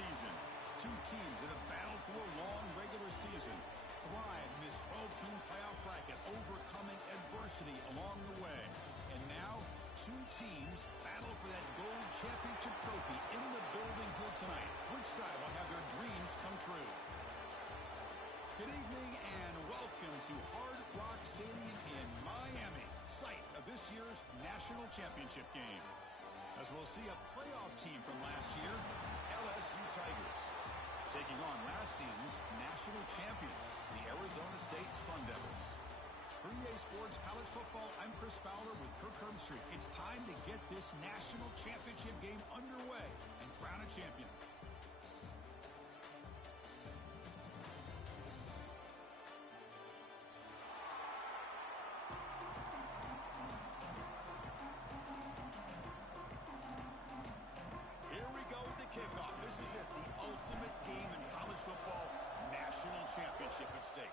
season. Two teams that have battled through a long regular season, thrived in this 12-team playoff bracket, overcoming adversity along the way. And now, two teams battle for that gold championship trophy in the building here tonight. Which side will have their dreams come true? Good evening and welcome to Hard Rock Stadium in Miami, site of this year's national championship game. As we'll see a playoff team from last year, LSU Tigers, taking on last season's national champions, the Arizona State Sun Devils. For EA Sports College Football, I'm Chris Fowler with Kirk Herbstreit. It's time to get this national championship game underway and crown a champion. Kickoff. This is it, the ultimate game in college football, national championship at stake.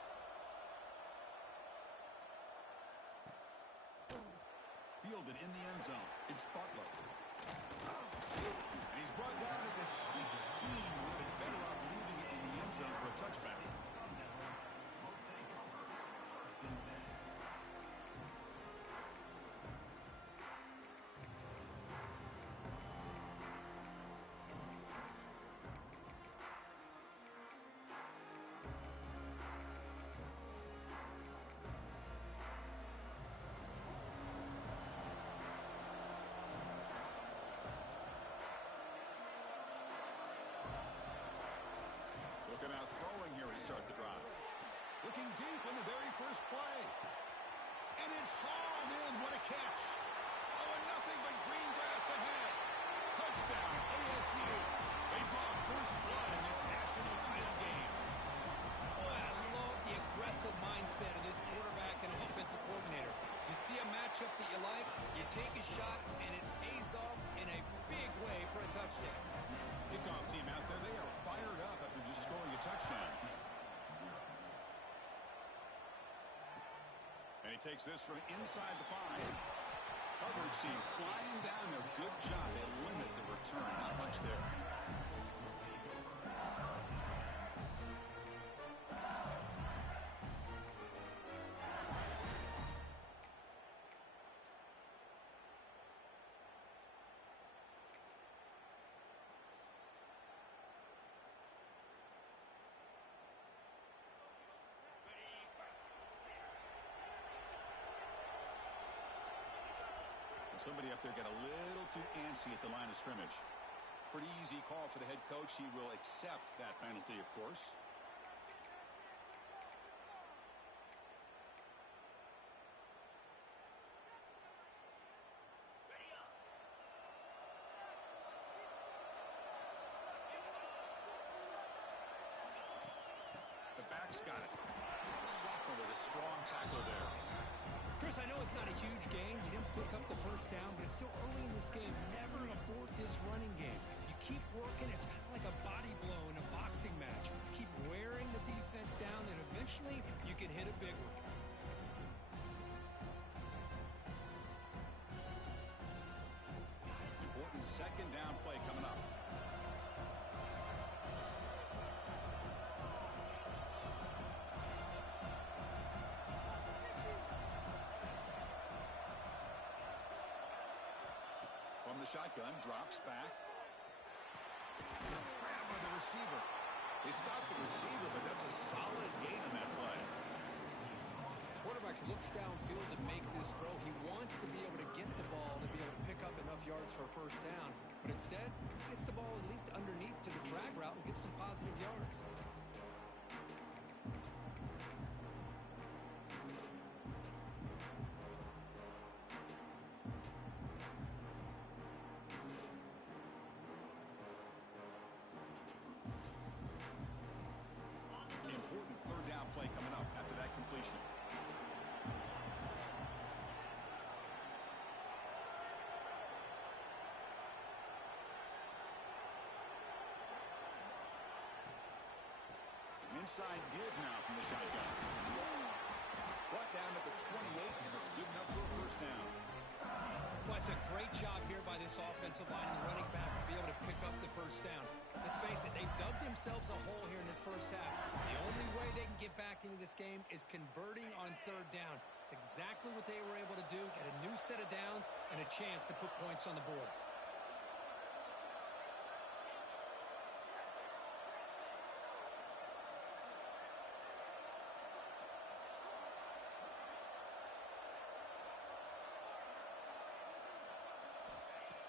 Fielded in the end zone. It's Butler. And he's brought down at the 16. Would have been better off leaving it in the end zone for a touchback. Looking out throwing here to start the drive. Looking deep in the very first play. And it's hauled in. What a catch. Oh, and nothing but green grass ahead. Touchdown, ASU. They draw first blood in this national title game. Boy, I love the aggressive mindset of this quarterback and offensive coordinator. You see a matchup that you like, you take a shot, and it pays off in a big way for a touchdown. Kickoff team out there, they are fired up after just scoring a touchdown. And he takes this from inside the 5. Coverage team flying down there. Good job. They limit the return. Not much there. Somebody up there got a little too antsy at the line of scrimmage. Pretty easy call for the head coach. He will accept that penalty, of course. The back's got it. The sophomore with a strong tackle there. Chris, I know it's not a huge gain. You didn't pick up the first down, but it's still early in this game. Never abort this running game. You keep working. It's kind of like a body blow in a boxing match. Keep wearing the defense down, and eventually you can hit a big one. Important second down play coming up. From the shotgun, drops back. Grabbed by the receiver. They stopped the receiver, but that's a solid gain on that play. Quarterback looks downfield to make this throw. He wants to be able to get the ball to be able to pick up enough yards for a first down. But instead, he gets the ball at least underneath to the drag route and gets some positive yards. Important third down play coming up after that completion. Inside give now from the shotgun. Brought down at the 28, and it's good enough for a first down. Well, it's a great job here by this offensive line and the running back to be able to pick up the first down. Let's face face it, they've dug themselves a hole here in this first half. The only way they can get back into this game is converting on third down. It's exactly what they were able to do, get a new set of downs and a chance to put points on the board.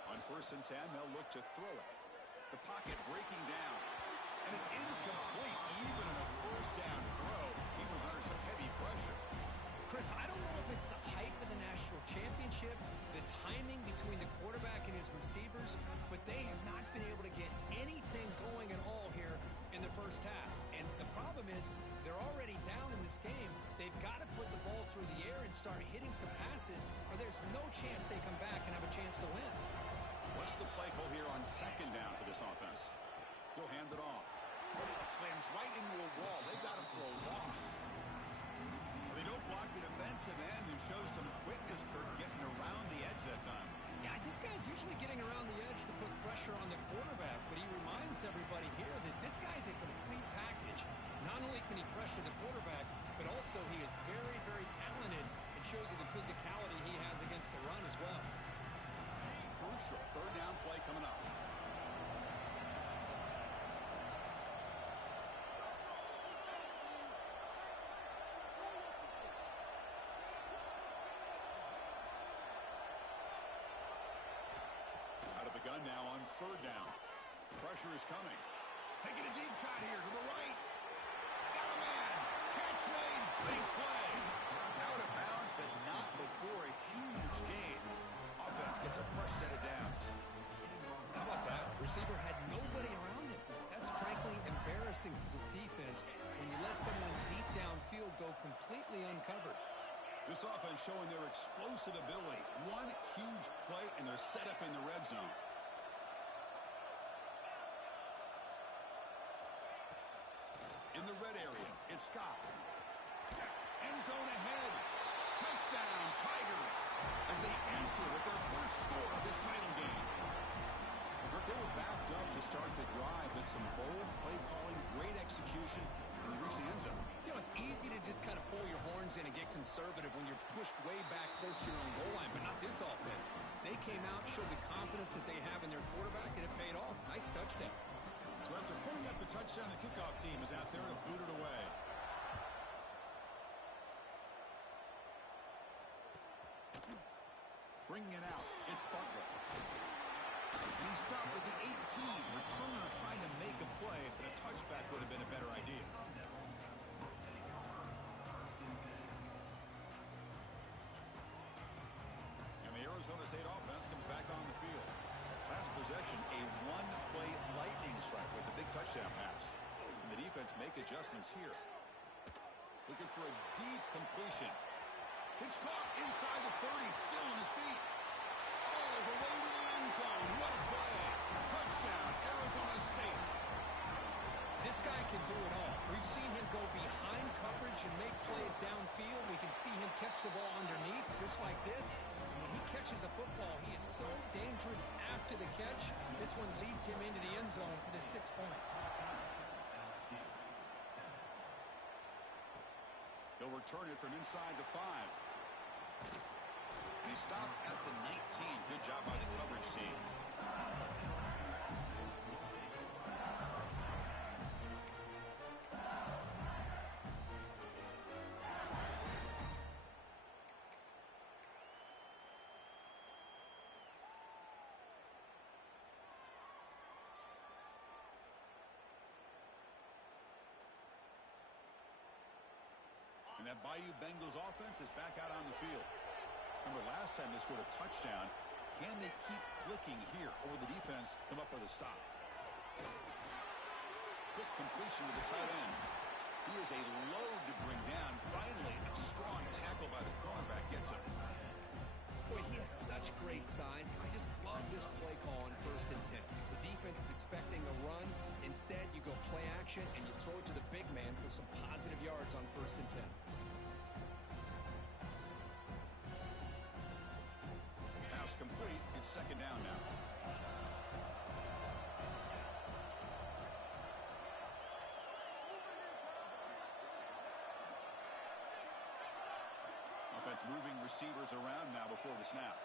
On 1st and 10, they'll look to throw it. The pocket breaking down. And it's incomplete. Even in a first down throw, he was under some heavy pressure. Chris, I don't know if it's the hype of the national championship, the timing between the quarterback and his receivers, but they have not been able to get anything going at all here in the first half. And the problem is they're already down in this game. They've got to put the ball through the air and start hitting some passes, or there's no chance they come back and have a chance to win. What's the play call here on 2nd down for this offense? He'll hand it off. Slams right into a wall. They've got him for a loss. They don't block the defensive end and show some quickness, Kirk, getting around the edge that time. Yeah, this guy's usually getting around the edge to put pressure on the quarterback, but he reminds everybody here that this guy's a complete package. Not only can he pressure the quarterback, but also he is very, very talented and shows you the physicality he has against the run as well. Crucial 3rd down play coming up. Out of the gun now on 3rd down. Pressure is coming. Taking a deep shot here to the right. Got a man. Catch made. Big play. Out of bounds, but not before a huge gain. Offense gets a fresh set of downs. How about that? Receiver had nobody around him. That's frankly embarrassing for this defense when you let someone deep downfield go completely uncovered. This offense showing their explosive ability. One huge play, and they're set up in the red zone. In the red area, it's Scott. End zone ahead. Touchdown, Tigers, as they answer with their first score of this title game. But they were backed up to start the drive, but some bold play calling, great execution, and they reached the end zone. You know, it's easy to just kind of pull your horns in and get conservative when you're pushed way back close to your own goal line, but not this offense. They came out, showed the confidence that they have in their quarterback, and it paid off. Nice touchdown. So after putting up the touchdown, the kickoff team is out there to boot it away. Bringing it out, it's Butler. And he stopped at the 18. Returner trying to make a play, but a touchback would have been a better idea. And the Arizona State offense comes back on the field. Last possession, a one-play lightning strike with a big touchdown pass. And the defense make adjustments here. Looking for a deep completion. It's caught inside the 30, still on his feet. All the way to the end zone. What a play. Touchdown, Arizona State. This guy can do it all. We've seen him go behind coverage and make plays downfield. We can see him catch the ball underneath, just like this. And when he catches a football, he is so dangerous after the catch. This one leads him into the end zone for the 6 points. He'll return it from inside the 5. And he stopped at the 19. Good job by the coverage team. And that Bayou Bengals offense is back out on the field. Remember, last time they scored a touchdown. Can they keep clicking here, or will the defense come up with a stop? Quick completion to the tight end. He is a load to bring down. Finally, a strong tackle by the cornerback gets him. Boy, he has such great size. I just love this play call on 1st and 10. The defense is expecting a run. Instead, you go play action, and you throw it to the big man for some positive yards on 1st and 10. Pass complete. It's 2nd down now. defense moving receivers around now before the snap.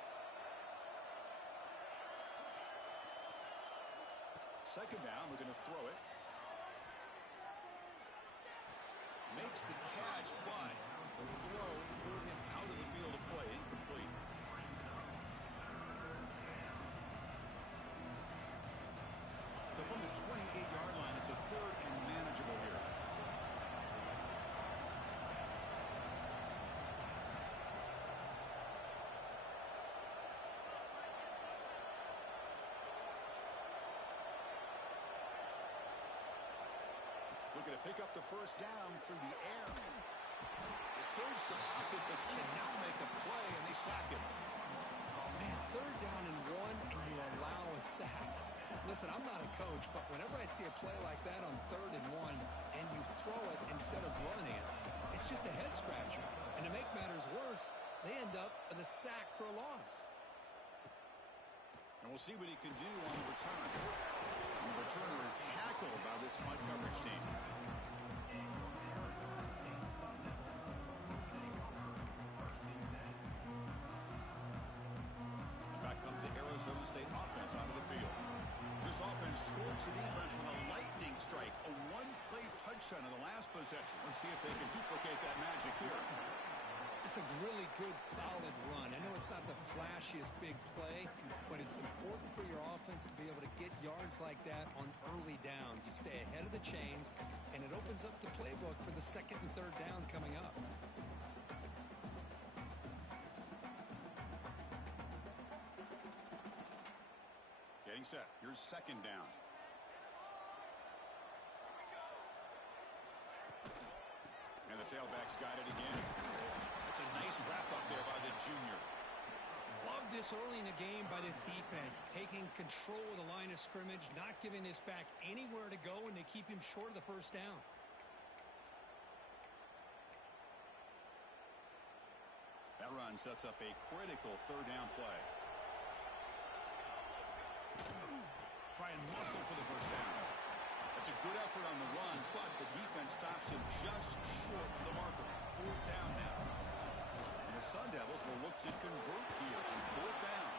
Second down, looking to throw it. Makes the catch, but the throw pulled him out of the field of play, incomplete. So from the 28-yard line, it's a third and manageable here. Looking to pick up the first down through the air. Escapes the pocket, but can now make a play, and they sack him. Oh, man, third down and 1, and you allow a sack. Listen, I'm not a coach, but whenever I see a play like that on 3rd and 1, and you throw it instead of running it, it's just a head-scratcher. And to make matters worse, they end up with a sack for a loss. And we'll see what he can do on the return. And the returner is tackled by this punt coverage team. And back comes the Arizona State offense onto the field. This offense scores the defense with a lightning strike, a one-play touchdown in the last possession. Let's see if they can duplicate that magic here. It's a really good, solid run. I know it's not the flashiest big play, but it's important for your offense to be able to get yards like that on early downs. You stay ahead of the chains, and it opens up the playbook for the 2nd and 3rd down coming up. Getting set. Here's 2nd down. And the tailback's got it again. It's a nice wrap-up there by the junior. Love this early in the game by this defense, taking control of the line of scrimmage, not giving this back anywhere to go, and they keep him short of the first down. That run sets up a critical 3rd down play. Try and muscle for the first down. That's a good effort on the run, but the defense stops him just short of the marker. 4th down now. And the Sun Devils will look to convert here on 4th down.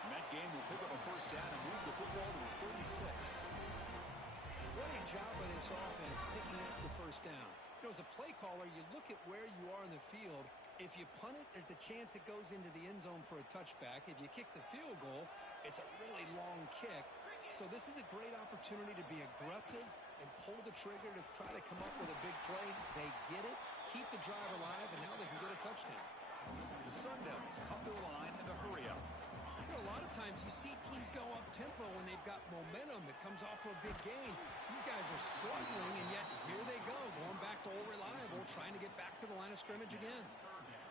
And that game will pick up a first down and move the football to the 36. What a job by this offense picking up the first down. You know, as a play caller, you look at where you are in the field. If you punt it, there's a chance it goes into the end zone for a touchback. If you kick the field goal, it's a really long kick. So this is a great opportunity to be aggressive and pull the trigger to try to come up with a big play. They get it, keep the drive alive, and now they can get a touchdown. The Sun Devils come to the line in a hurry up. You know, a lot of times you see teams go up-tempo when they've got momentum. It comes off to a big gain. These guys are struggling, and yet here they go, going back to old reliable, trying to get back to the line of scrimmage again.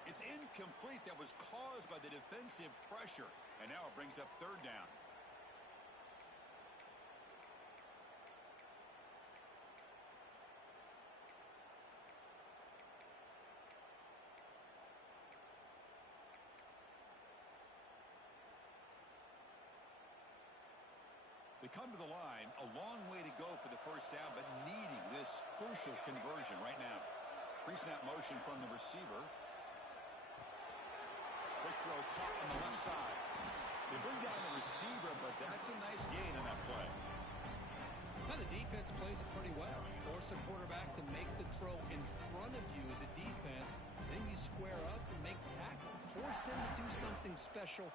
It's incomplete. That was caused by the defensive pressure. And now it brings up 3rd down. They come to the line, a long way to go for the first down, but needing this crucial conversion right now. Pre-snap motion from the receiver. Quick throw caught on the left side. They bring down the receiver, but that's a nice gain in that play. Now the defense plays it pretty well. Force the quarterback to make the throw in front of you as a defense. Then you square up and make the tackle. Force them to do something special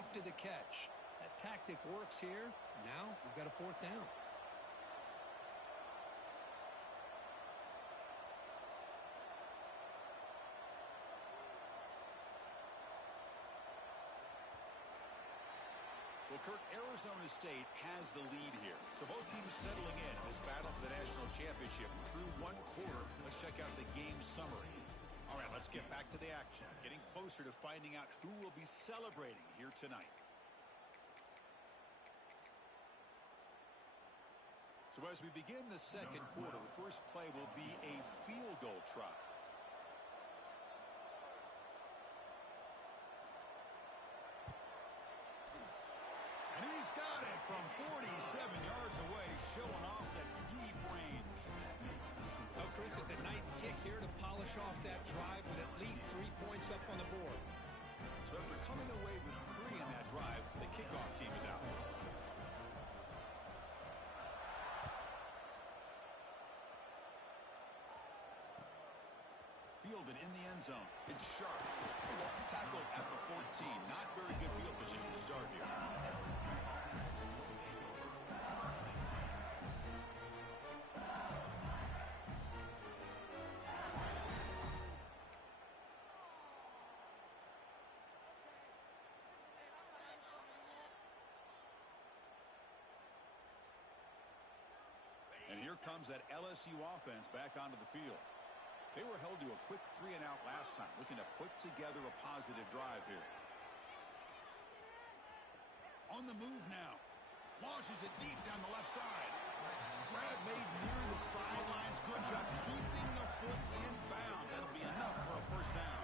after the catch. That tactic works here. Now we've got a 4th down. Well, Kirk, Arizona State has the lead here. So both teams settling in this battle for the national championship through 1 quarter. Let's check out the game summary. All right, let's get back to the action. Getting closer to finding out who will be celebrating here tonight. So as we begin the 2nd quarter, the first play will be a field goal try. And he's got it from 47 yards away, showing off that deep range. Oh, Chris, it's a nice kick here to polish off that drive with at least 3 points points up on the board. So after coming away with 3 in that drive, the kickoff team is out. Fielded in the end zone. It's sharp. Tackled at the 14. Not very good field position to start here. And here comes that LSU offense back onto the field. They were held to a quick 3-and-out last time, looking to put together a positive drive here. On the move now. Launches it deep down the left side. Grab made near the sidelines. Good job keeping the foot in bounds. That'll be enough for a first down.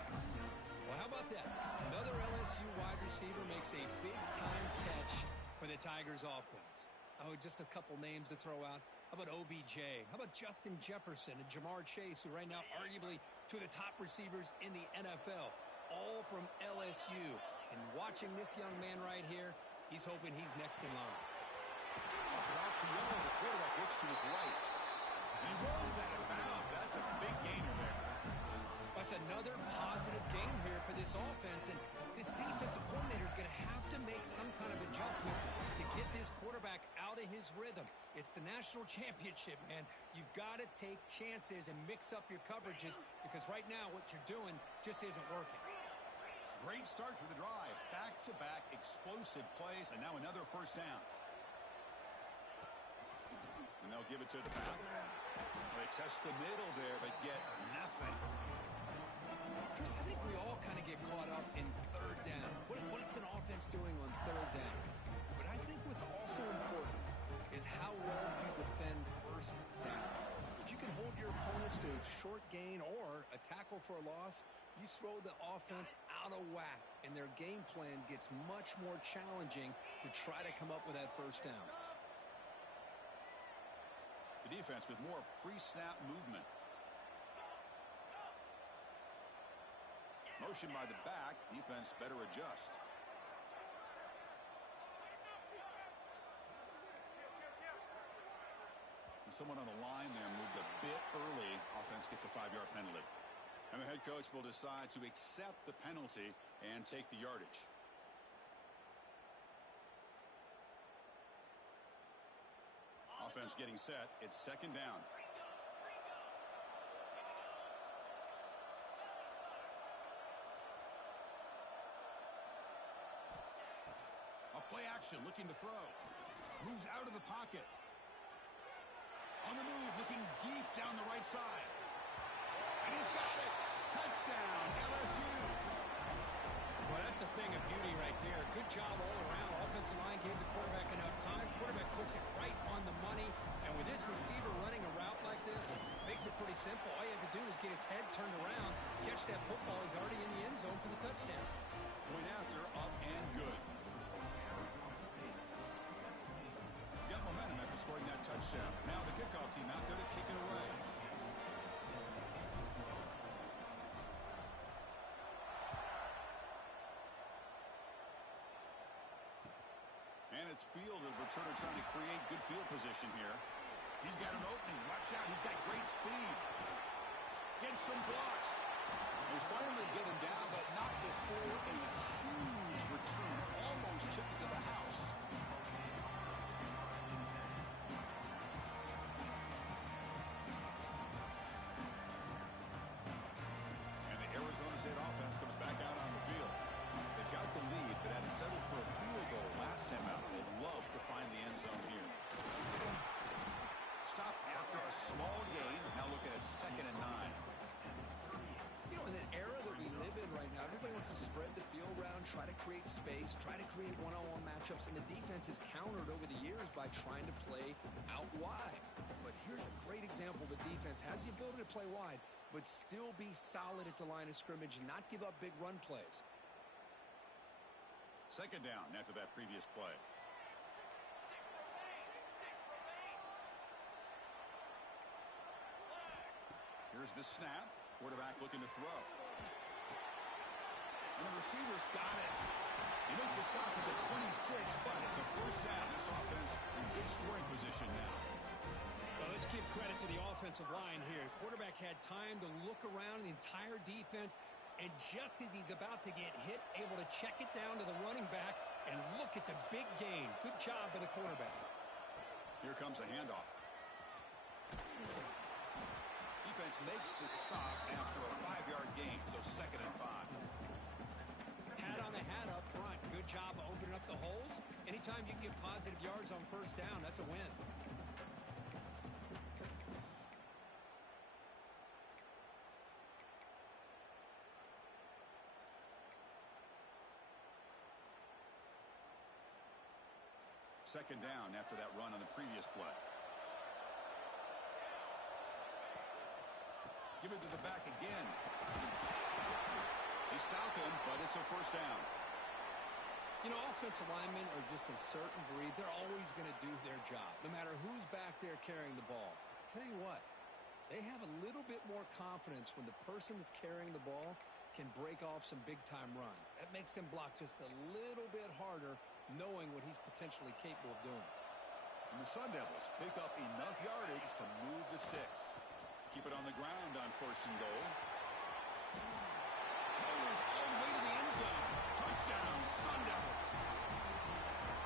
Well, how about that? Another LSU wide receiver makes a big-time catch for the Tigers offense. Oh, just a couple names to throw out. How about OBJ? How about Justin Jefferson and Jamar Chase, who right now arguably two of the top receivers in the NFL, all from LSU. And watching this young man right here, he's hoping he's next in line. Off it out to Young. The quarterback looks to his right. And he rolls out of bounds. That's a big gainer there. That's another positive game here for this offense, and this defensive coordinator is going to have to make some kind of adjustments to get this quarterback out of his rhythm. It's the national championship, man. You've got to take chances and mix up your coverages because right now what you're doing just isn't working. Great start for the drive. Back-to-back explosive plays, and now another first down. And they'll give it to the back. They test the middle there, but get nothing. Chris, I think we all kind of get caught up in third down. What's an offense doing on third down? But I think what's also important is how well you defend first down. If you can hold your opponents to a short gain or a tackle for a loss, you throw the offense out of whack, and their game plan gets much more challenging to try to come up with that first down. The defense with more pre-snap movement. Motion by the back. Defense better adjust. And someone on the line there moved a bit early. Offense gets a 5-yard penalty. And the head coach will decide to accept the penalty and take the yardage. Offense getting set. It's second down. Play action, looking to throw. Moves out of the pocket. On the move, looking deep down the right side. And he's got it. Touchdown, LSU. Well, that's a thing of beauty right there. Good job all around. Offensive line gave the quarterback enough time. Quarterback puts it right on the money. And with this receiver running a route like this, makes it pretty simple. All you have to do is get his head turned around, catch that football. He's already in the end zone for the touchdown. Point after, up and good. Momentum after scoring that touchdown. Now the kickoff team out there to kick it away. And it's fielded. We're sort of trying to create good field position here. He's got an opening. Watch out. He's got great speed. Gets some blocks. They finally get him down, but not before a huge return. Almost took it to the house. Arizona State offense comes back out on the field. They've got the lead, but had to settle for a field goal last time out. They'd love to find the end zone here. Stop after a small gain. Now looking at 2nd and 9. You know, in the era that we live in right now, everybody wants to spread the field around, try to create space, try to create one-on-one matchups, and the defense has countered over the years by trying to play out wide. But here's a great example. The defense has the ability to play wide, but still be solid at the line of scrimmage and not give up big run plays. Second down after that previous play. Here's the snap. Quarterback looking to throw. And the receiver's got it. He made the stop at the 26, but it's a first down. This offense in good scoring position now. Well, let's give credit to the offensive line here. The quarterback had time to look around the entire defense, and just as he's about to get hit, able to check it down to the running back, and look at the big gain. Good job by the quarterback. Here comes a handoff. Defense makes the stop after a 5-yard gain, so 2nd and 5. Hat on the hat up front. Good job of opening up the holes. Anytime you can get positive yards on first down, that's a win. Second down after that run on the previous play. Give it to the back again. They stop him, but it's a first down. You know, offensive linemen are just a certain breed. They're always going to do their job, no matter who's back there carrying the ball. I tell you what, they have a little bit more confidence when the person that's carrying the ball can break off some big-time runs. That makes them block just a little bit harder, knowing what he's potentially capable of doing. And the Sun Devils pick up enough yardage to move the sticks. Keep it on the ground on 1st and goal. Mowers all the way to the end zone. Touchdown, Sun Devils.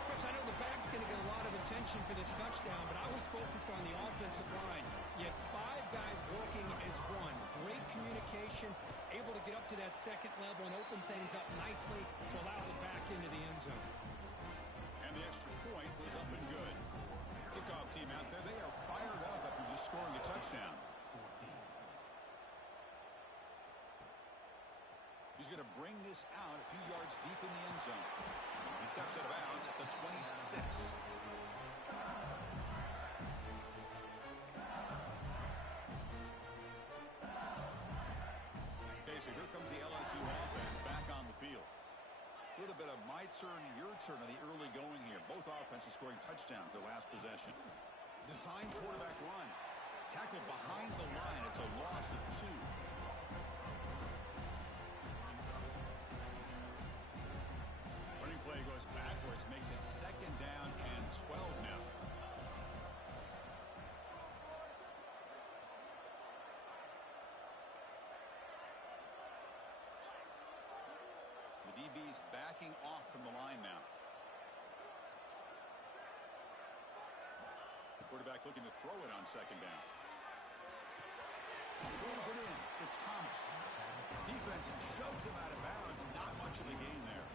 Chris, I know the back's going to get a lot of attention for this touchdown, but I was focused on the offensive line. You had 5 guys working as one. Great communication, able to get up to that second level and open things up nicely to allow the back into the end zone. And the extra point was up and good. Kickoff team out there, they are fired up after just scoring a touchdown. He's going to bring this out a few yards deep in the end zone. He steps out of bounds at the 26. Okay, so here comes the LSU offense back on the field. A little bit of my turn, your turn on the early going here. Both offenses scoring touchdowns their last possession. Design quarterback run. Tackle behind the line. It's a loss of 2. Running play goes backwards, makes it 2nd down and 12 now. The DB's backing off from the line now. The quarterback looking to throw it on 2nd down. Pulls it in. It's Thomas. Defense shoves him out of bounds. Not much of a gain there.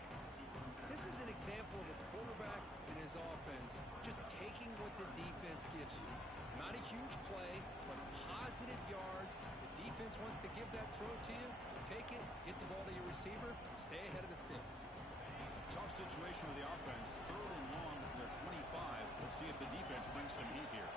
This is an example of a quarterback and his offense just taking what the defense gives you. Not a huge play, but positive yards. The defense wants to give that throw to you. Take it, get the ball to your receiver, stay ahead of the sticks. Tough situation with the offense. 3rd and long from their 25. Let's see if the defense brings some heat here.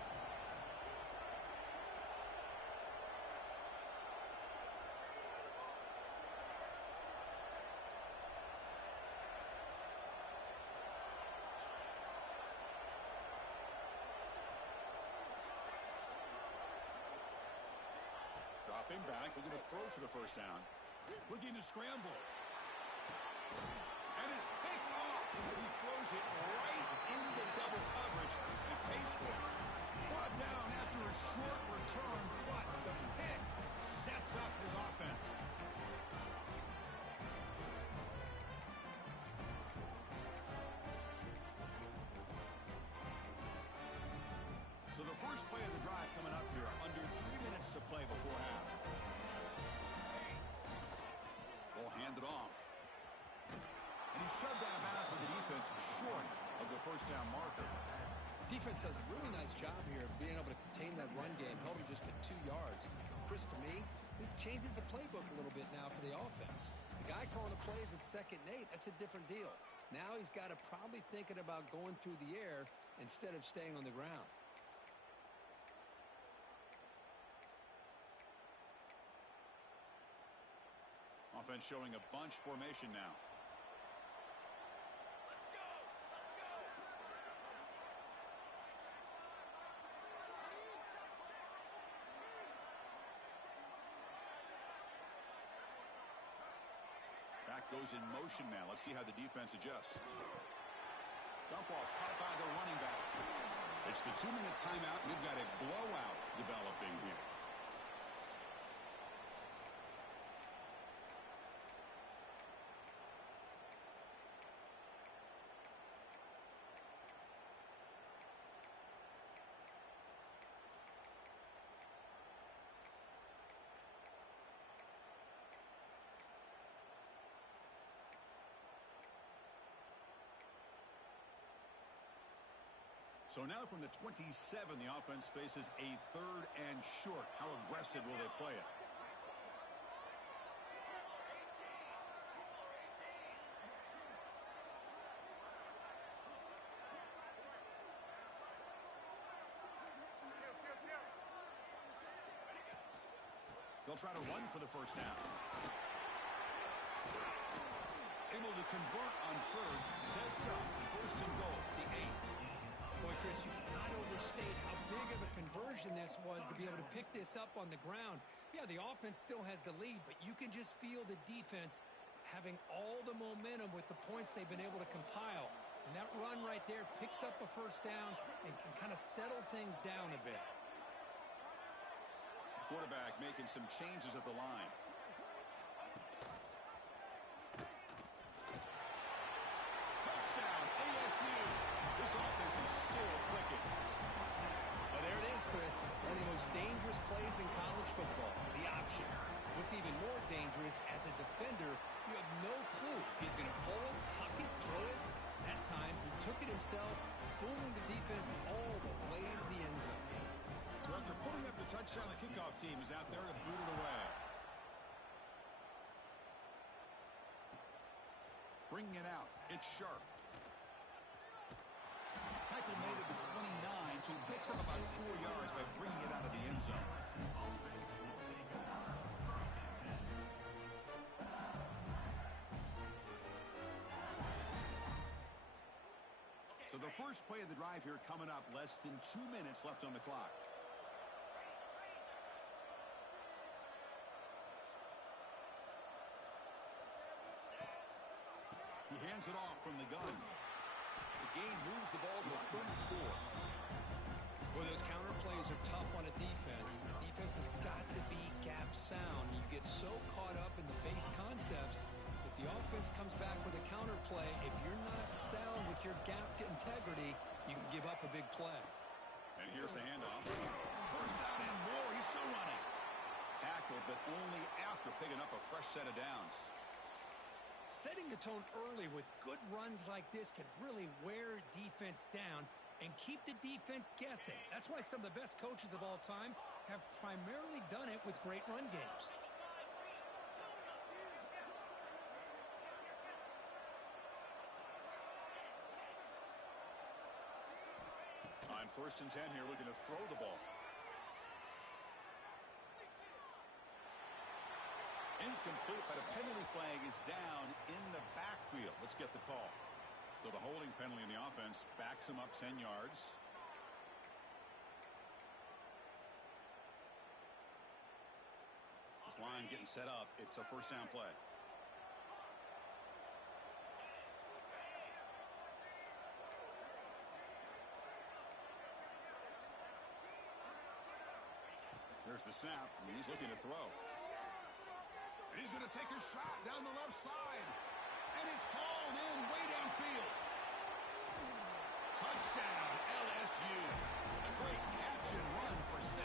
Dropping back, looking to throw for the first down. Looking to scramble. And is picked off. He throws it right into double coverage and pays for it. Brought down after a short return, but the pick sets up his offense. So the first play of the drive coming up here. Under 3 minutes to play before half. Ball handed off. And he's shoved out of bounds with the defense short of the first down marker. Defense does a really nice job here of being able to contain that run game, held him just to 2 yards. Chris, to me, this changes the playbook a little bit now for the offense. The guy calling the plays at 2nd and 8, that's a different deal. Now he's got to probably thinking about going through the air instead of staying on the ground. Offense showing a bunch formation now. Back goes in motion now. Let's see how the defense adjusts. Dump off caught by the running back. It's the 2-minute timeout. We've got a blowout developing here. So now from the 27, the offense faces a 3rd and short. How aggressive will they play it? They'll try to run for the first down. Able to convert on 3rd, sets up 1st and goal, the 8. Boy, Chris, you cannot overstate how big of a conversion this was to be able to pick this up on the ground. Yeah, the offense still has the lead, but you can just feel the defense having all the momentum with the points they've been able to compile. And that run right there picks up a first down and can kind of settle things down a bit. Quarterback making some changes at the line. Touchdown, ASU. This offense is still clicking. Well, there it is, Chris. One of the most dangerous plays in college football, the option. What's even more dangerous, as a defender, you have no clue if he's going to pull it, tuck it, throw it. That time, he took it himself, fooling the defense all the way to the end zone. So after putting up the touchdown, the kickoff team is out there to boot it away. Bringing it out, it's Sharp. Tackle made at the 29, so he picks up about 4 yards by bringing it out of the end zone. So the first play of the drive here coming up, less than 2 minutes left on the clock. He hands it off from the gun. The game moves the ball to 34. Well, those counter plays are tough on a defense. The defense has got to be gap sound. You get so caught up in the base concepts that the offense comes back with a counter play. If you're not sound with your gap integrity, you can give up a big play. And here's the handoff. First down and more. He's still running. Tackled, but only after picking up a fresh set of downs. Setting the tone early with good runs like this can really wear defense down and keep the defense guessing. That's why some of the best coaches of all time have primarily done it with great run games. On 1st and 10 here, looking to throw the ball. Incomplete, but a penalty flag is down in the backfield. Let's get the call. So the holding penalty in the offense backs him up 10 yards. This line getting set up. It's a first down play. There's the snap, and he's looking to throw. And he's going to take a shot down the left side. And it's hauled in way downfield. Touchdown, LSU. A great catch and run for 6.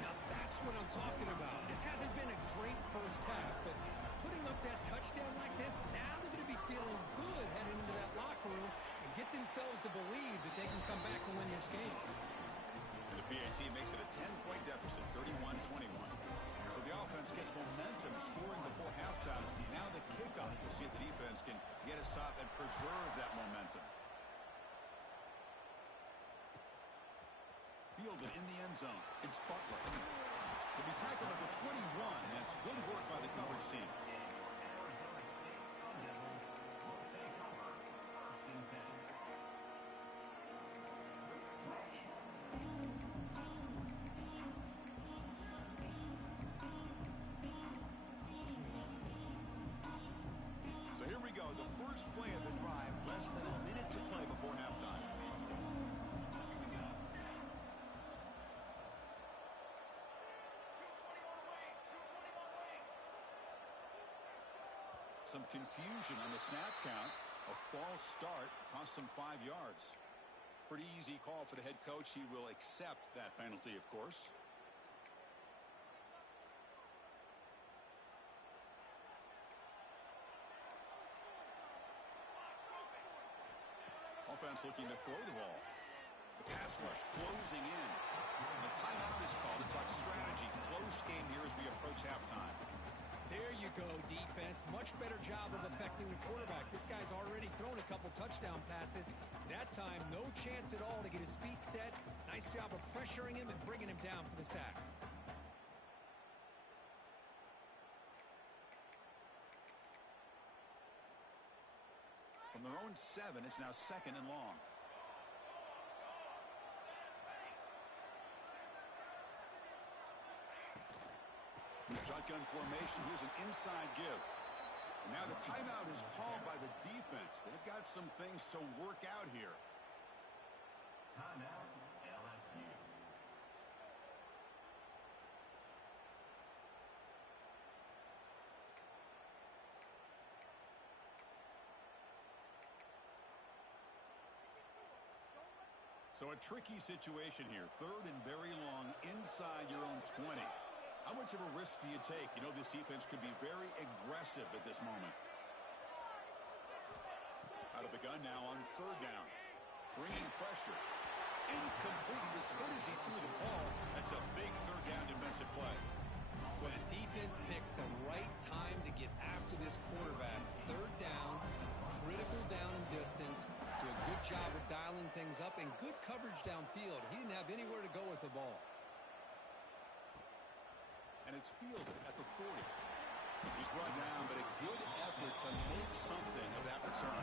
Now that's what I'm talking about. This hasn't been a great first half, but putting up that touchdown like this, now they're going to be feeling good heading into that locker room and get themselves to believe that they can come back and win this game. And the PAT makes it a 10-point deficit, 31-21. So the offense gets momentum scoring before halftime. Now the kickoff. We'll see if the defense can get a stop and preserve that momentum. Fielded in the end zone. It's Butler. He'll be tackled at the 21. That's good work by the coverage team. Some confusion on the snap count. A false start cost them 5 yards. Pretty easy call for the head coach. He will accept that penalty, of course. Offense looking to throw the ball. The pass rush closing in. The timeout is called to talk strategy. Close game here as we approach halftime. There you go, defense. Much better job of affecting the quarterback. This guy's already thrown a couple touchdown passes. That time, no chance at all to get his feet set. Nice job of pressuring him and bringing him down for the sack. From their own 7, it's now 2nd and long. Shotgun formation. Here's an inside give. And now the timeout is called by the defense. They've got some things to work out here. Timeout, LSU. So a tricky situation here. 3rd and very long inside your own 20. How much of a risk do you take? You know, this defense could be very aggressive at this moment. Out of the gun now on 3rd down. Bringing pressure. Incomplete. As good as he threw the ball, that's a big 3rd down defensive play. When a defense picks the right time to get after this quarterback, 3rd down, critical down and distance, do a good job of dialing things up, and good coverage downfield. He didn't have anywhere to go with the ball. And it's fielded at the 40. He's brought down, but a good effort to make something of that return.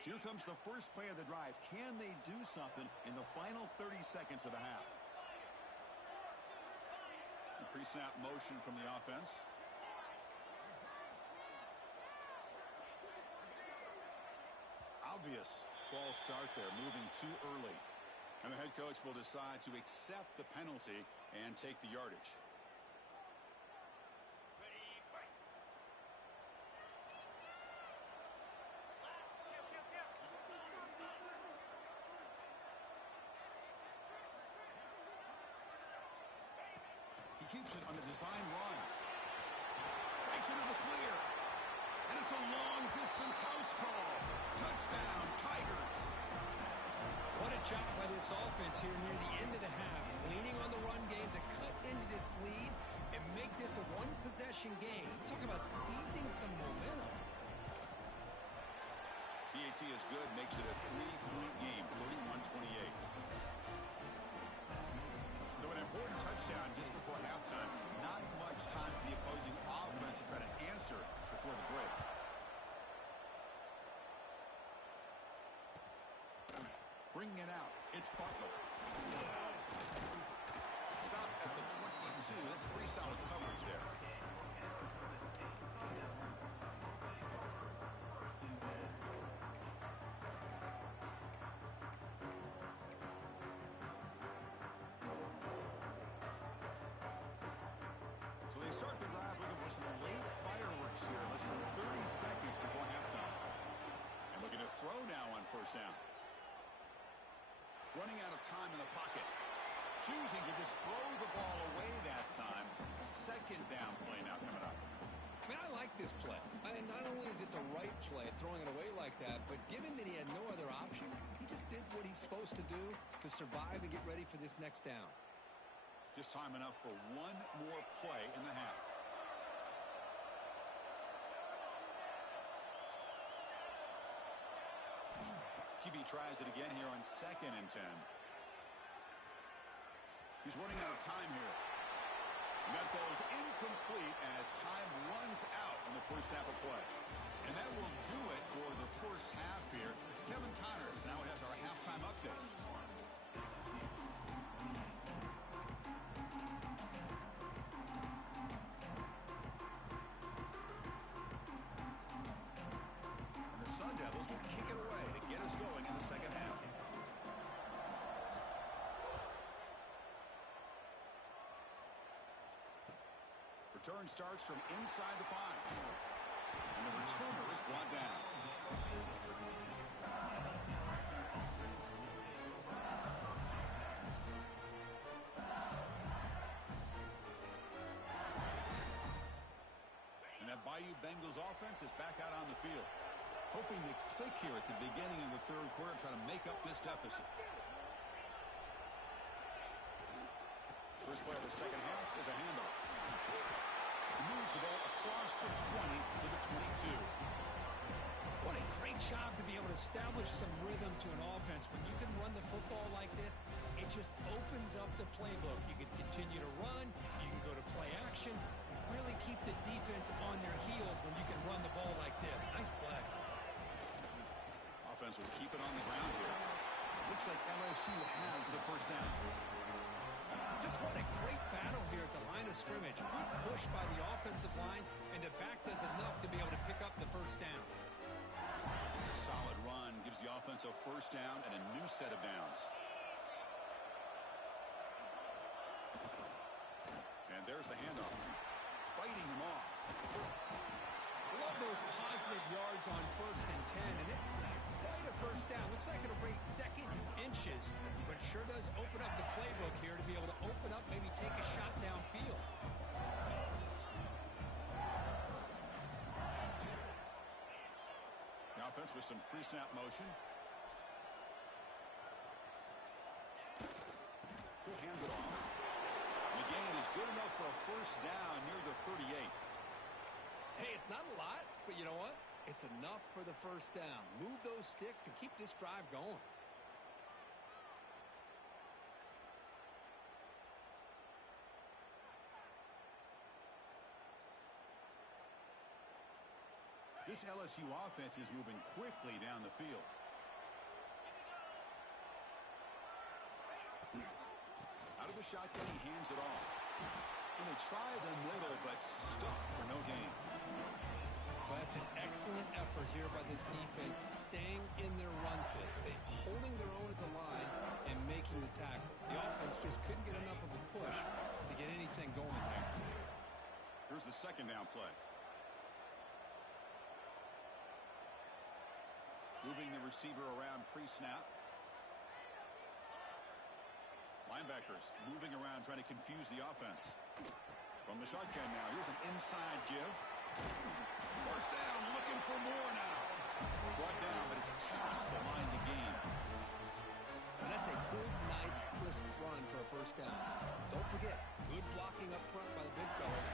Here comes the first play of the drive. Can they do something in the final 30 seconds of the half? Pre-snap motion from the offense. Obvious false start there, moving too early. And the head coach will decide to accept the penalty and take the yardage. He keeps it on the design run. Breaks into the clear. And it's a long-distance house call. Touchdown, Tigers. What a job by this offense here near the end of the half. Leaning on the run game to cut into this lead and make this a one-possession game. Talk about seizing some momentum. PAT is good, makes it a 3-point game, 31-28. So an important touchdown just before halftime. Not much time for the opposing offense to try to answer before the break. Bringing it out, it's Butler. Stop at the 22. That's pretty solid coverage there. So they start the drive looking for some late fireworks here. Less than 30 seconds before halftime. And looking to throw now on 1st down. Running out of time in the pocket. Choosing to just throw the ball away that time. 2nd down play now coming up. Man, I like this play. And not only is it the right play, throwing it away like that, but given that he had no other option, he just did what he's supposed to do to survive and get ready for this next down. Just time enough for one more play in the half. QB tries it again here on 2nd and 10. He's running out of time here. And that falls incomplete as time runs out in the first half of play. And that will do it for the first half here. Kevin Connors now has our halftime update. And the Sun Devils Bengals will kick it away to get us going in the second half. Return starts from inside the 5. And the returner is brought down. And that Bayou Bengals offense is back out on the field, hoping to click here at the beginning of the third quarter, try to make up this deficit. First play of the second half is a handoff. He moves the ball across the 20 to the 22. What a great job to be able to establish some rhythm to an offense. When you can run the football like this, it just opens up the playbook. You can continue to run. You can go to play action. You really keep the defense on their heels when you can run the ball like this. Nice play. Offense will keep it on the ground here. Looks like LSU has the first down. Just what a great battle here at the line of scrimmage. Good push by the offensive line, and the back does enough to be able to pick up the first down. It's a solid run. Gives the offense a first down and a new set of downs. And there's the handoff. Fighting him off. Love those positive yards on 1st and 10, and it's not quite a first down. Looks like it'll bring second inches, but sure does open up the playbook here to be able to open up, maybe take a shot downfield. The offense with some pre-snap motion. He'll hand it off. The gain is good enough for a first down near the 38. Hey, it's not a lot, but you know what? It's enough for the first down. Move those sticks and keep this drive going. This LSU offense is moving quickly down the field. Out of the shotgun, he hands it off. And they try the middle, but stuck for no gain. That's an excellent effort here by this defense, staying in their run fits, holding their own at the line and making the tackle. The offense just couldn't get enough of a push to get anything going there. Here's the second down play. Moving the receiver around pre-snap. Linebackers moving around, trying to confuse the offense. From the shotgun now, here's an inside give. First down, looking for more now. Brought down, but it's past the line to gain. And that's a good, nice, crisp run for a first down. Don't forget, good blocking up front by the big fellas.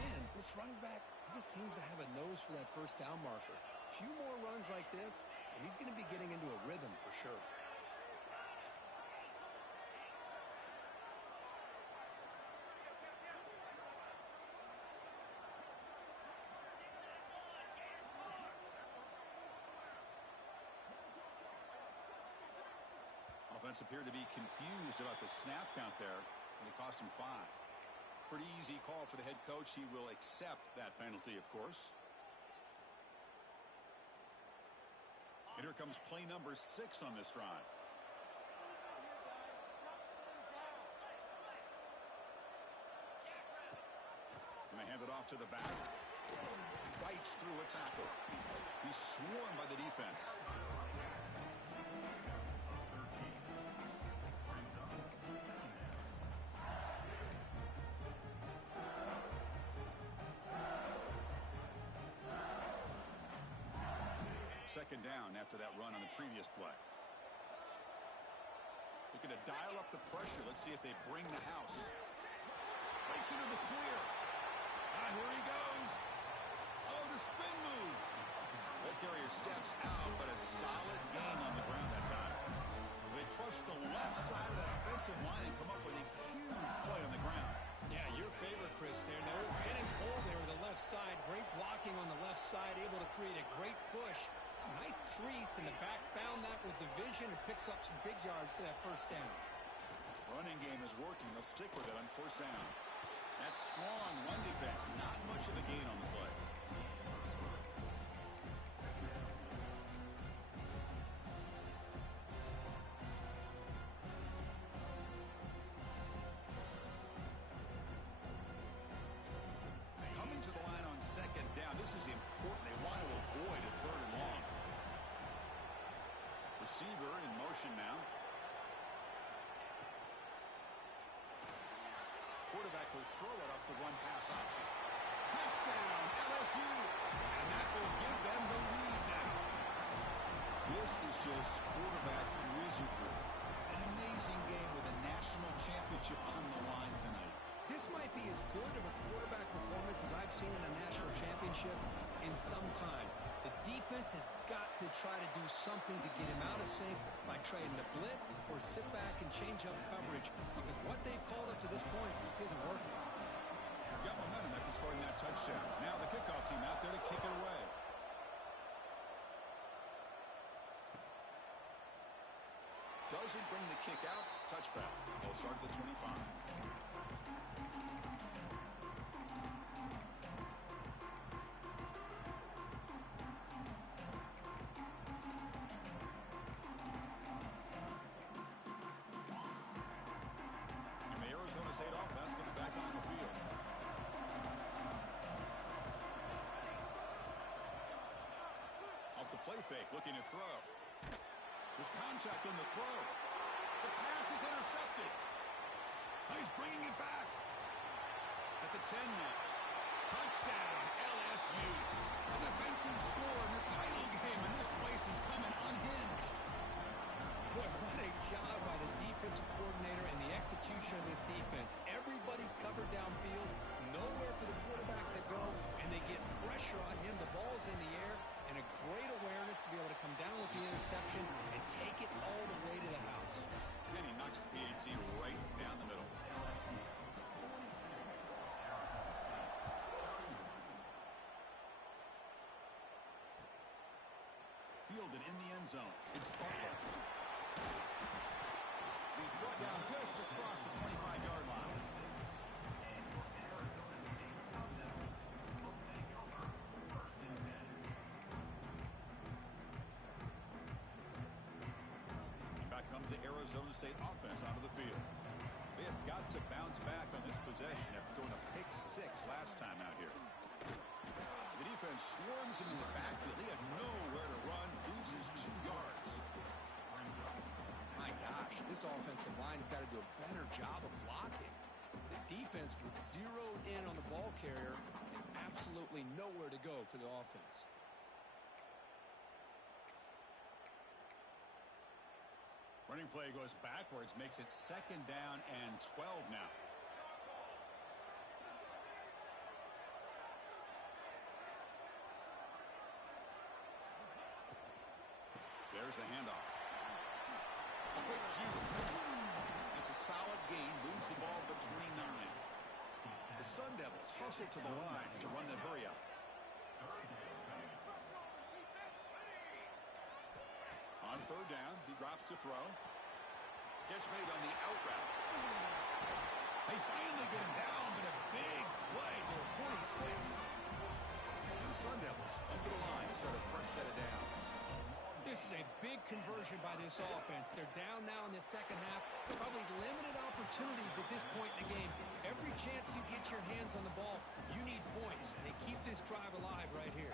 And this running back, he just seems to have a nose for that first down marker. A few more runs like this, and he's going to be getting into a rhythm for sure. Offense appeared to be confused about the snap count there, and it cost him 5. Pretty easy call for the head coach. He will accept that penalty, of course. And here comes play number 6 on this drive. And they hand it off to the back. Fights through a tackle. He's swarmed by the defense. Second down after that run on the previous play. Looking to dial up the pressure. Let's see if they bring the house. Breaks into the clear. Here he goes. Oh, the spin move. Ball carrier steps out, but a solid gain on the ground that time. They trust the left side of that offensive line and come up with a huge play on the ground. Yeah, your favorite, Chris, there. No pin and pull there with the left side. Great blocking on the left side, able to create a great push. Nice crease, and the back found that with the vision and picks up some big yards for that first down. Running game is working. They'll stick with it on first down. That strong run defense, not much of a gain on the play. He'll throw it off the one-pass option. Touchdown, LSU! And that will give them the lead now. This is just quarterback wizardry. An amazing game with a national championship on the line tonight. This might be as good of a quarterback performance as I've seen in a national championship in some time. The defense has got to try to do something to get him out of sync by trying to blitz or sit back and change up coverage, because what they've called up to this point just isn't working. Got momentum after scoring that touchdown. Now the kickoff team out there to kick it away. Doesn't bring the kick out. Touchback. They'll start at the 25. And the Arizona State offense comes back on the field. Off the play fake, looking to throw. There's contact on the throw. The pass is intercepted. He's bringing it back. At the 10 now. Touchdown, LSU. A defensive score in the title game, and this place is coming unhinged. Boy, what a job by the defensive coordinator and the execution of this defense. Everybody's covered downfield, nowhere for the quarterback to go, and they get pressure on him. The ball's in the air, and a great awareness to be able to come down with the interception and take it all the way to the house. And he knocks the PAT right down the middle. Fielded in the end zone. It's Butler. He's brought down just across the 25-yard line. And back comes the Arizona State offense onto the field. They have got to bounce back on this possession after throwing a pick six last time out here. The defense swarms him in the backfield. He had nowhere to run, loses 2 yards. My gosh, this offensive line's got to do a better job of blocking. The defense was zeroed in on the ball carrier and absolutely nowhere to go for the offense. Running play goes backwards, makes it 2nd down and 12 now. There's the handoff. A quick juke. It's a solid gain, moves the ball to the 29. The Sun Devils hustle to the line to run the hurry up. On 3rd down, he drops to throw. Catch made on the out route. They finally get him down, but a big play to a 46. The Sun Devils come to the line to start a fresh set of downs. This is a big conversion by this offense. They're down now in the second half. Probably limited opportunities at this point in the game. Every chance you get your hands on the ball, you need points. They keep this drive alive right here.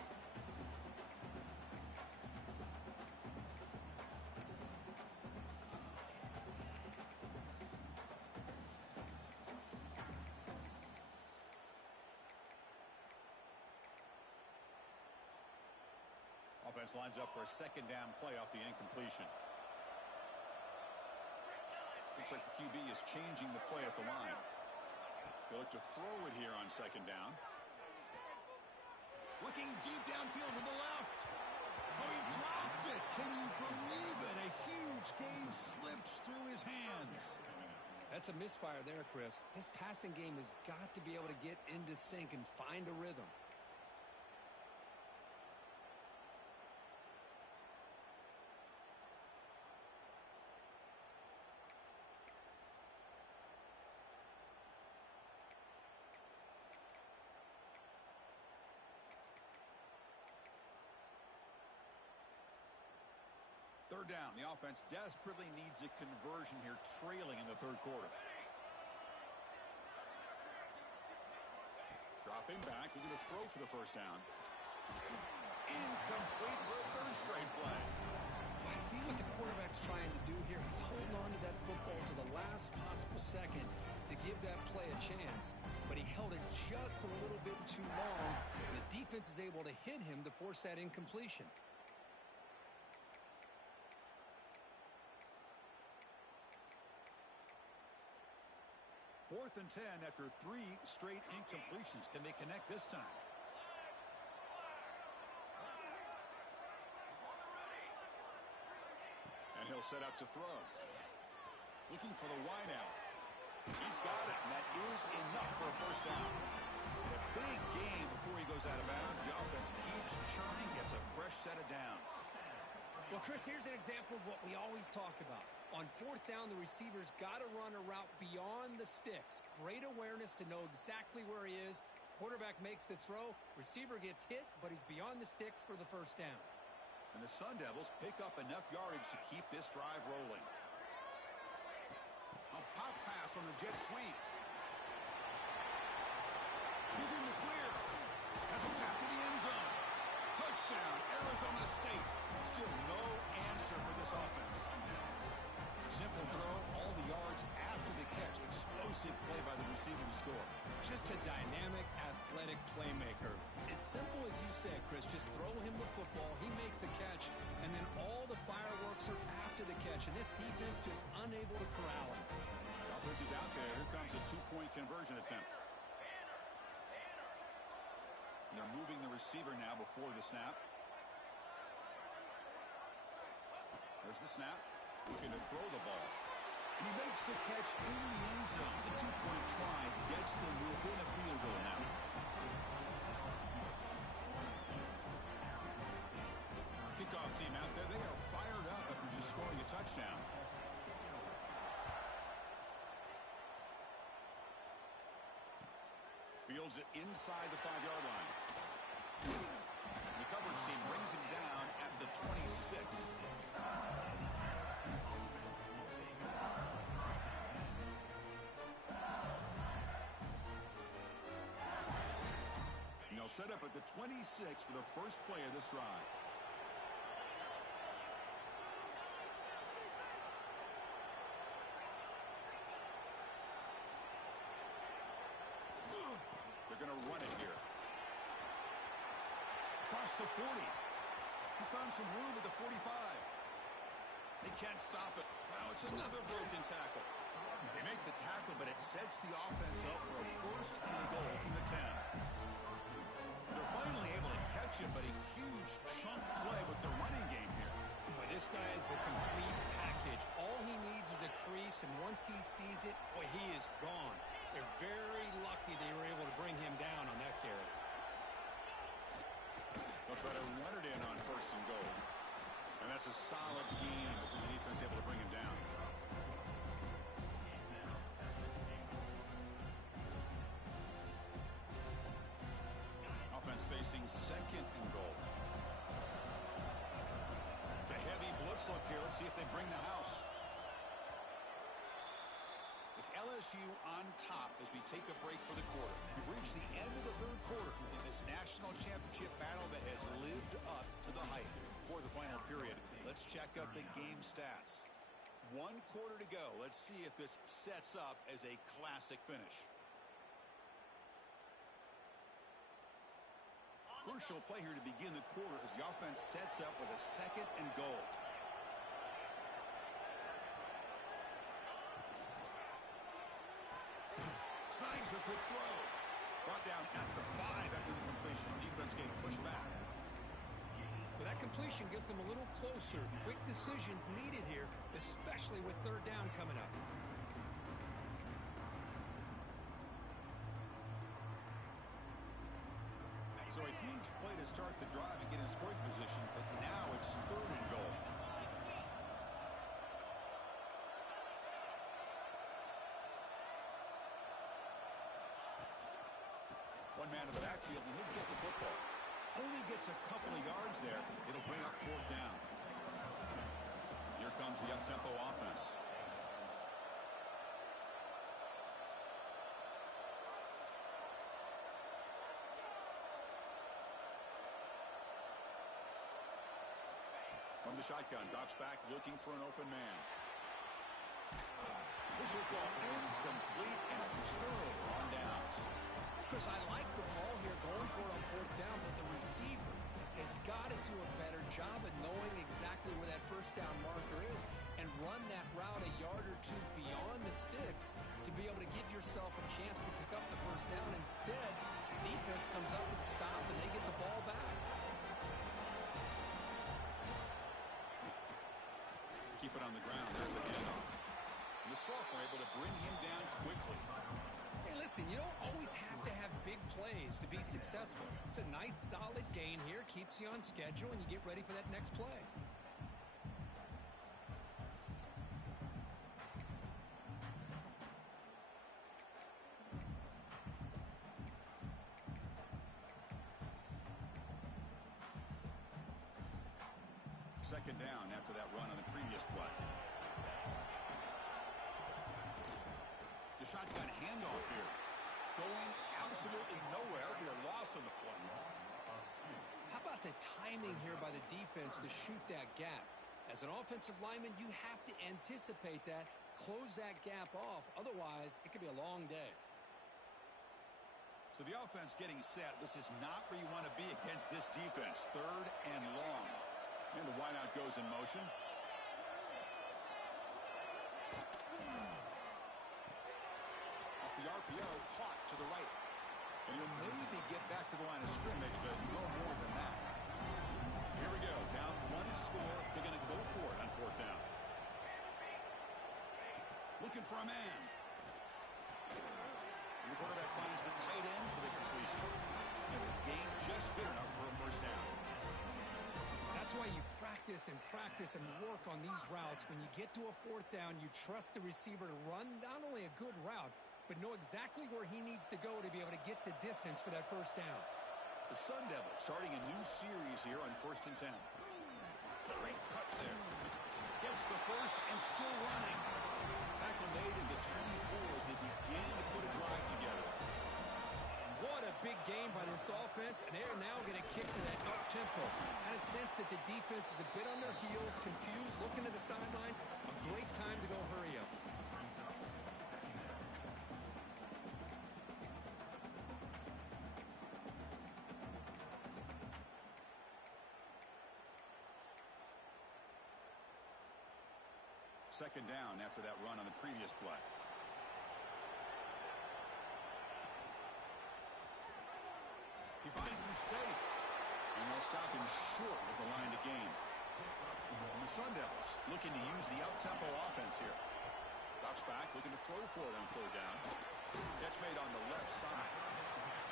Offense lines up for a 2nd down play off the incompletion. Looks like the QB is changing the play at the line. They look to throw it here on 2nd down. Looking deep downfield with the left. Oh, he dropped it. Can you believe it? A huge gain slips through his hands. That's a misfire there, Chris. This passing game has got to be able to get into sync and find a rhythm. Third down. The offense desperately needs a conversion here, trailing in the 3rd quarter. Dropping back, looking to throw for the 1st down. Incomplete for a 3rd straight play. I see what the quarterback's trying to do here. He's holding on to that football to the last possible second to give that play a chance. held it just a little bit too long. The defense is able to hit him to force that incompletion. Fourth and 10 after 3 straight incompletions. Can they connect this time? And he'll set up to throw. Looking for the wide out. He's got it, and that is enough for a first down. A big game before he goes out of bounds. The offense keeps churning, gets a fresh set of downs. Well, Chris, here's an example of what we always talk about. On fourth down, the receiver's got to run a route beyond the sticks. Great awareness to know exactly where he is. Quarterback makes the throw. Receiver gets hit, but he's beyond the sticks for the first down. And the Sun Devils pick up enough yardage to keep this drive rolling. A pop pass on the jet sweep. He's in the clear. Has a path to the end zone. Touchdown, Arizona State. Still no answer for this offense. Simple throw, all the yards after the catch. Explosive play by the receiver to score. Just a dynamic, athletic playmaker. As simple as you said, Chris, just throw him the football, he makes the catch, and then all the fireworks are after the catch, and this defense just unable to corral him. The offense is out there. Here comes a two-point conversion attempt. And they're moving the receiver now before the snap. There's the snap. Looking to throw the ball. And he makes the catch in the end zone. The two-point try gets them within a field goal now. Kickoff team out there. They are fired up after just scoring a touchdown. Fields it inside the 5-yard line. The coverage team brings him down at the 26. And they'll set up at the 26 for the first play of this drive. They're going to run it here. Across the 40. He's found some room at the 45. They can't stop it. Now it's another broken tackle. They make the tackle, but it sets the offense up for a first and goal from the 10. They're finally able to catch him, but a huge chunk play with their running game here. Boy, this guy is the complete package. All he needs is a crease, and once he sees it, boy, he is gone. They're very lucky they were able to bring him down on that carry. They'll try to run it in on first and goal. And that's a solid game before the defense able to bring him down. Offense facing second and goal. It's a heavy blitz look here. Let's see if they bring the house. It's LSU on top as we take a break for the quarter. We've reached the end of the third quarter in this national championship battle that has lived up to the hype. For the final period, let's check out the game stats. 1 quarter to go. Let's see if this sets up as a classic finish. Crucial play here to begin the quarter as the offense sets up with a second and goal. Snides the quick throw. Brought down at the 5 after the completion. Defense getting pushed back. Well, that completion gets them a little closer. Quick decisions needed here, especially with third down coming up. So a huge play to start the drive and get in scoring position, but now it's third and goal. One man in the backfield, and he'll get the football. Only gets a couple of yards there. It'll bring up fourth down. Here comes the up-tempo offense. From the shotgun, drops back, looking for an open man. This football incomplete and a turnover on downs. Chris, I like the call here going for it on fourth down, but the receiver has got to do a better job of knowing exactly where that first down marker is and run that route a yard or two beyond the sticks to be able to give yourself a chance to pick up the first down. Instead, the defense comes up with a stop and they get the ball back. Keep it on the ground. There's a handoff. And the sophomore able to bring him down quickly. Hey, listen, you don't always have to have big plays to be successful. It's a nice, solid gain here. Keeps you on schedule, and you get ready for that next play. Second down after that run on the previous play. The shotgun handoff here. Going absolutely nowhere. Be a loss on the play. How about the timing here by the defense to shoot that gap? As an offensive lineman, you have to anticipate that, close that gap off. Otherwise, it could be a long day. So the offense getting set. This is not where you want to be against this defense. Third and long. And the wideout goes in motion. Off the RPO, caught to the right. And he'll maybe get back to the line of scrimmage, but no more than that. So here we go. Down one score. They're going to go for it on fourth down. Looking for a man. And the quarterback finds the tight end for the completion. And the gain just good enough for a first down. That's why you practice and work on these routes. When you get to a fourth down, you trust the receiver to run not only a good route, but know exactly where he needs to go to be able to get the distance for that first down. The Sun Devils starting a new series here on 1st and 10. Great cut there. Gets the first and still running. Tackle made at the 24 as they begin to put a drive together. What a big game by this offense, and they're now going to kick to that up-tempo. Kind of sense that the defense is a bit on their heels, confused, looking at the sidelines. A great time to go hurry up. Second down after that run on the previous play. He finds some space. And they'll stop him short with the line to gain. And the Sun Devils looking to use the up-tempo offense here. Drops back, looking to throw for it on third down. Catch made on the left side.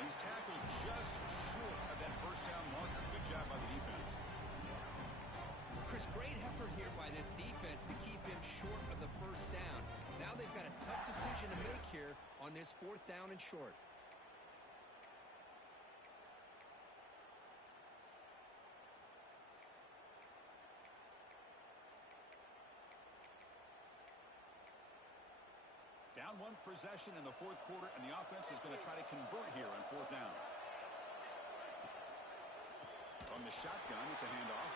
He's tackled just short of that first down marker. Good job by the defense. Chris, great effort here by this defense to keep him short of the first down. Now they've got a tough decision to make here on this fourth down and short. Down one possession in the fourth quarter, and the offense is going to try to convert here on fourth down. From the shotgun, it's a handoff.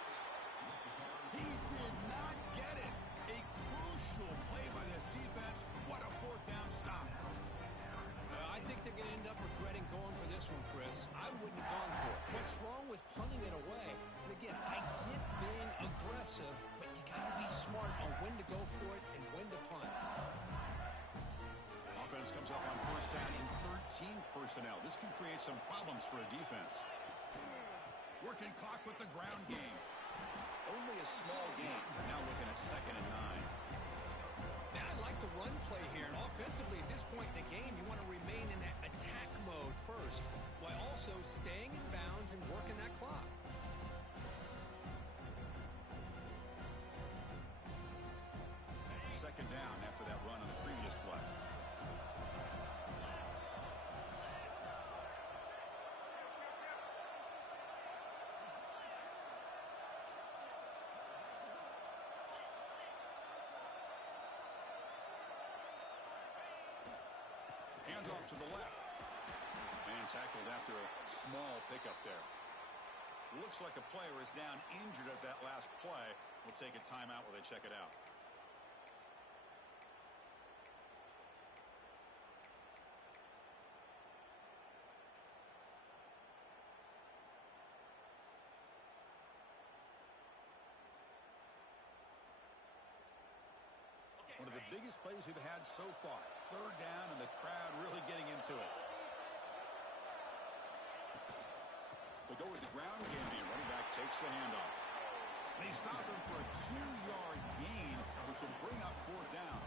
He did not get it. A crucial play by this defense. What a fourth down stop. I think they're going to end up regretting going for this one, Chris. I wouldn't have gone for it. What's wrong with punting it away? And again, I get being aggressive, but you got to be smart on when to go for it and when to punt. Offense comes up on first down in 13 personnel. This can create some problems for a defense. Working clock with the ground game. Only a small game. Now looking at 2nd and 9. Now I like the run play here. And offensively, at this point in the game, you want to remain in that attack mode first, while also staying in bounds and working that clock. Second down after that run on the previous play. Handoff to the left. And tackled after a small pickup there. Looks like a player is down injured at that last play. We'll take a timeout while they check it out. biggest plays we've had so far. Third down and the crowd really getting into it. They go with the ground game. The running back takes the handoff. They stop him for a 2-yard gain, which will bring up fourth down.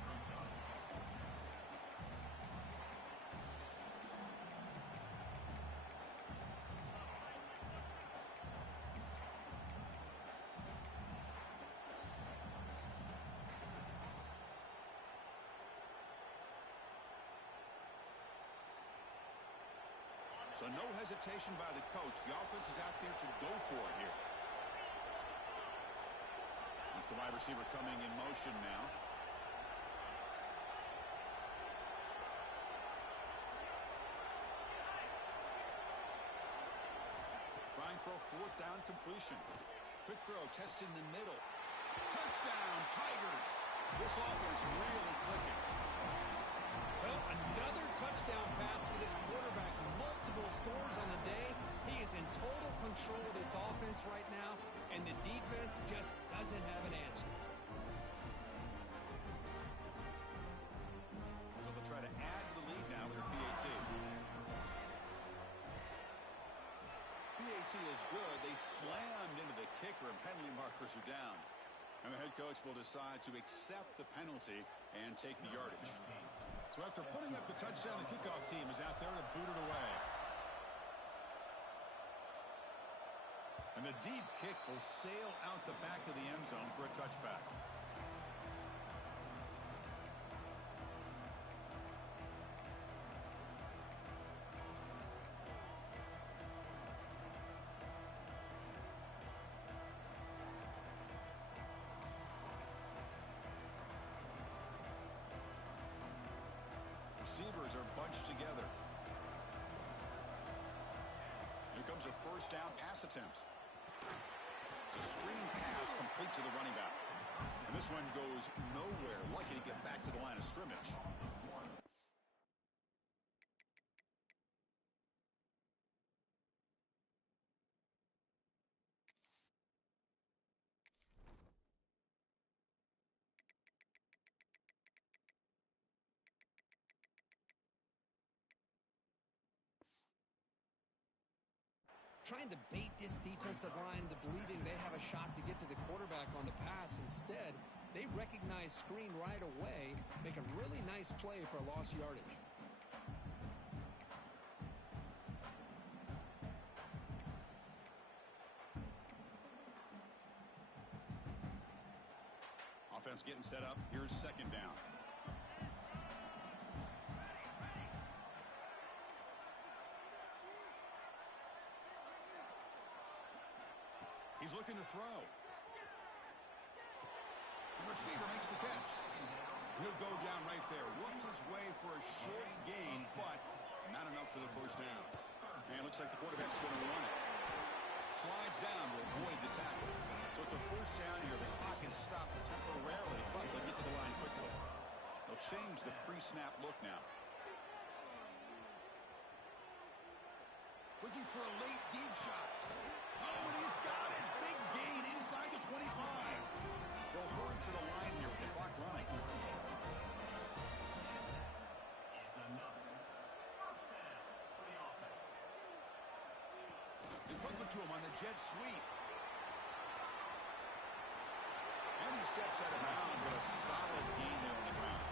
So no hesitation by the coach. The offense is out there to go for it here. It's the wide receiver coming in motion now. Trying for a fourth down completion. Quick throw, testing the middle. Touchdown, Tigers. This offense really clicking. Well, another touchdown pass for this quarterback. Multiple scores on the day. He is in total control of this offense right now, and the defense just doesn't have an answer. So they'll try to add to the lead now with their PAT. PAT is good. They slammed into the kicker, and penalty markers are down. And the head coach will decide to accept the penalty and take the yardage. So after putting up the touchdown, the kickoff team is out there to boot it away. And the deep kick will sail out the back of the end zone for a touchback. Receivers are bunched together. Here comes a first down pass attempt. It's a screen pass complete to the running back. And this one goes nowhere. Lucky to get back to the line of scrimmage. Trying to bait this defensive line to believing they have a shot to get to the quarterback on the pass. Instead, they recognize screen right away, make a really nice play for a lost yardage. Offense getting set up. Here's second down. He's looking to throw. The receiver makes the catch. He'll go down right there. Worked his way for a short gain, but not enough for the first down. And it looks like the quarterback's going to run it. Slides down to avoid the tackle. So it's a first down here. The clock is stopped temporarily, but they'll get to the line quickly. They'll change the pre-snap look now. Looking for a late deep shot. Oh, and he's got it. Big gain inside the 25. They'll hurry to the line here with the clock running. They flip it to him on the jet sweep. And he steps out of bounds, but a solid gain there on the ground.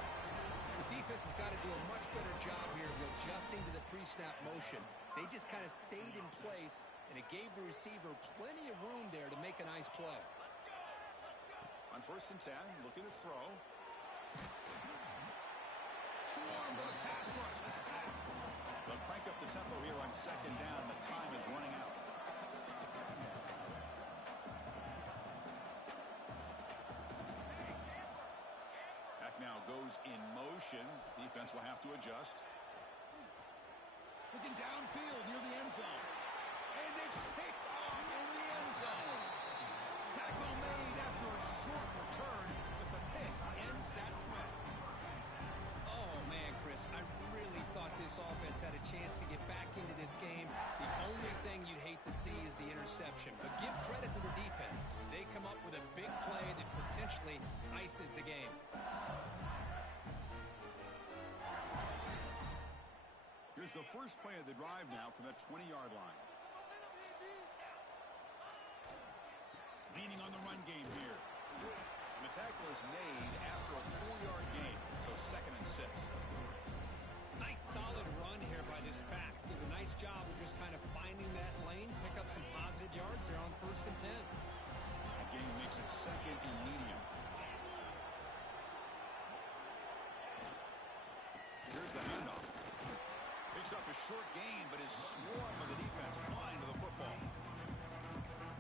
The defense has got to do a much better job here of adjusting to the pre-snap motion. They just kind of stayed in place, and it gave the receiver plenty of room there to make a nice play. On first and 10, looking to throw. Swarm with a pass rush. A sack. They'll crank up the tempo here on second down. The time is running out. Back now goes in motion. Defense will have to adjust. Looking downfield near the end zone. And it's picked off in the end zone. Tackle made after a short return, but the pick ends that threat. Oh, man, Chris, I really thought this offense had a chance to get back into this game. The only thing you'd hate to see is the interception. But give credit to the defense. They come up with a big play that potentially ices the game. Here's the first play of the drive now from the 20-yard line. Leaning on the run game here. And the tackle is made after a 4-yard gain, so 2nd and 6. Nice solid run here by this back. Did a nice job of just kind of finding that lane, pick up some positive yards there on 1st and 10. That gain makes it 2nd and medium. Here's the handoff. Picks up a short gain, but is swarmed with the defense flying to the football.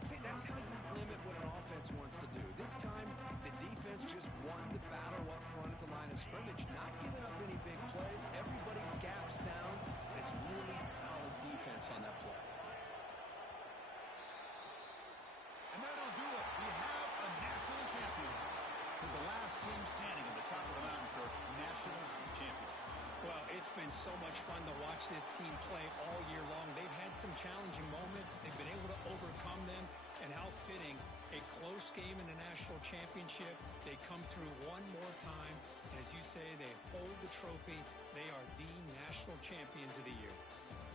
See, that's how you limit what an offense wants to do. This time, the defense just won the battle up front at the line of scrimmage, not giving up any big plays. Everybody's gap sound. It's really solid defense on that play. And that'll do it. We have a national champion. With the last team standing at the top of the mountain for national champions. Well, it's been so much fun to watch this team play all year long. They've had some challenging moments. They've been able to overcome them. And how fitting, a close game in the national championship. They come through one more time. As you say, they hold the trophy. They are the national champions of the year.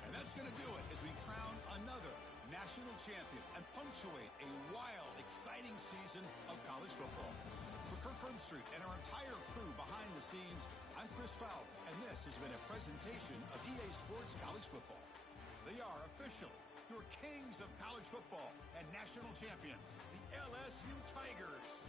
And that's going to do it as we crown another national champion and punctuate a wild, exciting season of college football. For Kirk Herbstreit and our entire crew behind the scenes, I'm Chris Fowler, and this has been a presentation of EA Sports College Football. They are official, your kings of college football and national champions, the LSU Tigers.